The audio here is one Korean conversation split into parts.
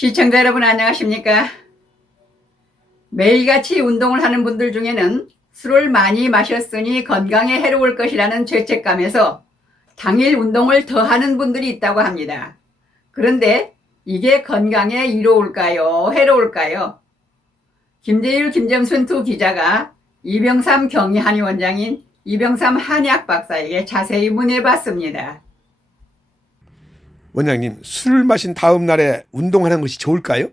시청자 여러분 안녕하십니까? 매일같이 운동을 하는 분들 중에는 술을 많이 마셨으니 건강에 해로울 것이라는 죄책감에서 당일 운동을 더 하는 분들이 있다고 합니다. 그런데 이게 건강에 이로울까요? 해로울까요? 김재율, 김점순 두 기자가 이병삼 경희한의원장인 이병삼 한의학 박사에게 자세히 문의해봤습니다. 원장님, 술을 마신 다음 날에 운동하는 것이 좋을까요?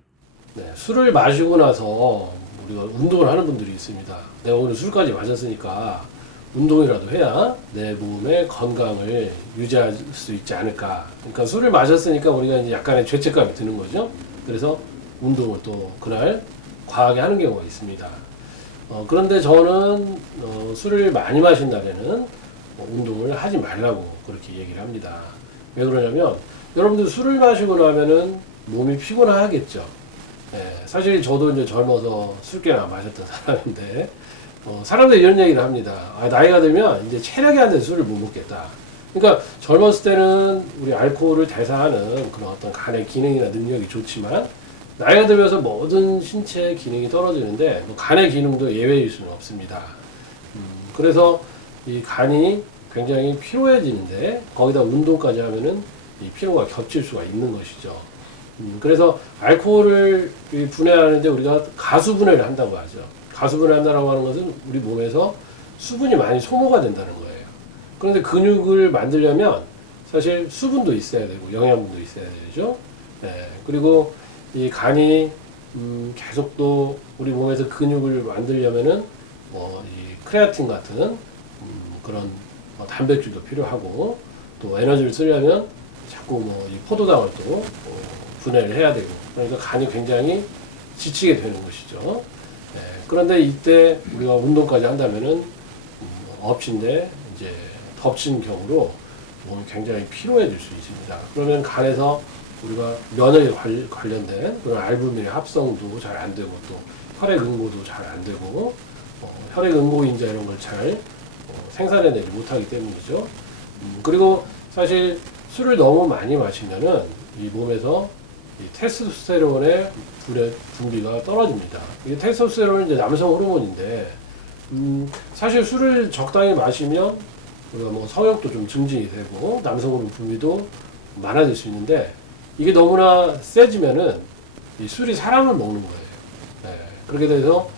네, 술을 마시고 나서 우리가 운동을 하는 분들이 있습니다. 내가 오늘 술까지 마셨으니까 운동이라도 해야 내 몸의 건강을 유지할 수 있지 않을까. 그러니까 술을 마셨으니까 우리가 이제 약간의 죄책감이 드는 거죠. 그래서 운동을 또 그날 과하게 하는 경우가 있습니다. 그런데 저는 술을 많이 마신 날에는 운동을 하지 말라고 그렇게 얘기를 합니다. 왜 그러냐면 여러분들 술을 마시고 나면은 몸이 피곤하겠죠. 예, 사실 저도 이제 젊어서 술 꽤나 마셨던 사람인데, 사람들이 이런 얘기를 합니다. 나이가 들면 이제 체력이 안 돼서 술을 못 먹겠다. 그러니까 젊었을 때는 우리 알코올을 대사하는 그런 어떤 간의 기능이나 능력이 좋지만, 나이가 들면서 모든 신체 기능이 떨어지는데, 간의 기능도 예외일 수는 없습니다. 그래서 이 간이 굉장히 피로해지는데, 거기다 운동까지 하면은 이 피로가 겹칠 수가 있는 것이죠. 그래서 알코올을 분해하는데 우리가 가수분해를 한다고 하죠. 가수분해 한다고 하는 것은 우리 몸에서 수분이 많이 소모가 된다는 거예요. 그런데 근육을 만들려면 사실 수분도 있어야 되고 영양분도 있어야 되죠. 네. 그리고 이 간이 계속 또 우리 몸에서 근육을 만들려면은 이 크레아틴 같은 그런 단백질도 필요하고 또 에너지를 쓰려면 자꾸 이 포도당을 또 분해를 해야 되고 그러니까 간이 굉장히 지치게 되는 것이죠. 네, 그런데 이때 우리가 운동까지 한다면은 엎친데 이제 덮친 경우로 몸이 굉장히 피로해질 수 있습니다. 그러면 간에서 우리가 면에 관련된 그런 알부민의 합성도 잘 안 되고 또 혈액 응고도 잘 안 되고 혈액 응고인자 이런 걸 잘 생산해내지 못하기 때문이죠. 그리고 사실 술을 너무 많이 마시면은 이 몸에서 이 테스토스테론의 분비가 떨어집니다. 이 테스토스테론은 이제 남성 호르몬인데, 사실 술을 적당히 마시면 우리가 성욕도 좀 증진이 되고 남성 호르몬 분비도 많아질 수 있는데, 이게 너무나 세지면은 이 술이 사람을 먹는 거예요. 네. 그렇게 돼서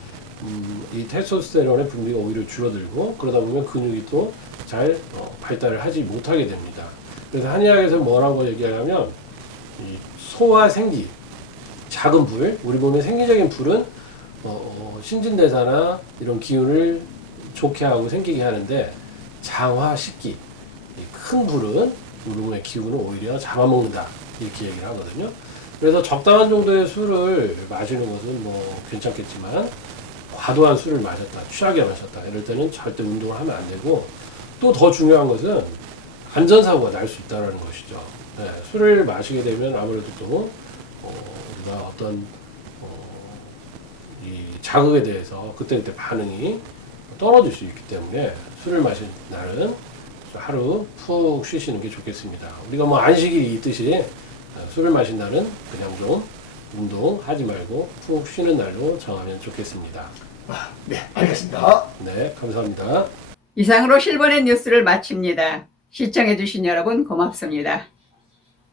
이 테스토스테론의 분비가 오히려 줄어들고 그러다 보면 근육이 또 잘 발달을 하지 못하게 됩니다. 그래서 한의학에서 뭐라고 얘기하냐면 이 소화 생기, 작은 불, 우리 몸의 생리적인 불은 신진대사나 이런 기운을 좋게 하고 생기게 하는데 장화, 식기, 큰 불은 우리 몸의 기운을 오히려 잡아먹는다 이렇게 얘기를 하거든요. 그래서 적당한 정도의 술을 마시는 것은 괜찮겠지만 과도한 술을 마셨다, 취하게 마셨다 이럴 때는 절대 운동을 하면 안 되고 또 더 중요한 것은 안전사고가 날 수 있다는 것이죠. 네, 술을 마시게 되면 아무래도 또 우리가 어떤 이 자극에 대해서 그때그때 반응이 떨어질 수 있기 때문에 술을 마신 날은 하루 푹 쉬시는 게 좋겠습니다. 우리가 안식일이 있듯이 술을 마신 날은 그냥 좀 운동하지 말고 푹 쉬는 날로 정하면 좋겠습니다. 네, 알겠습니다. 네, 감사합니다. 이상으로 실버의 뉴스를 마칩니다. 시청해주신 여러분 고맙습니다.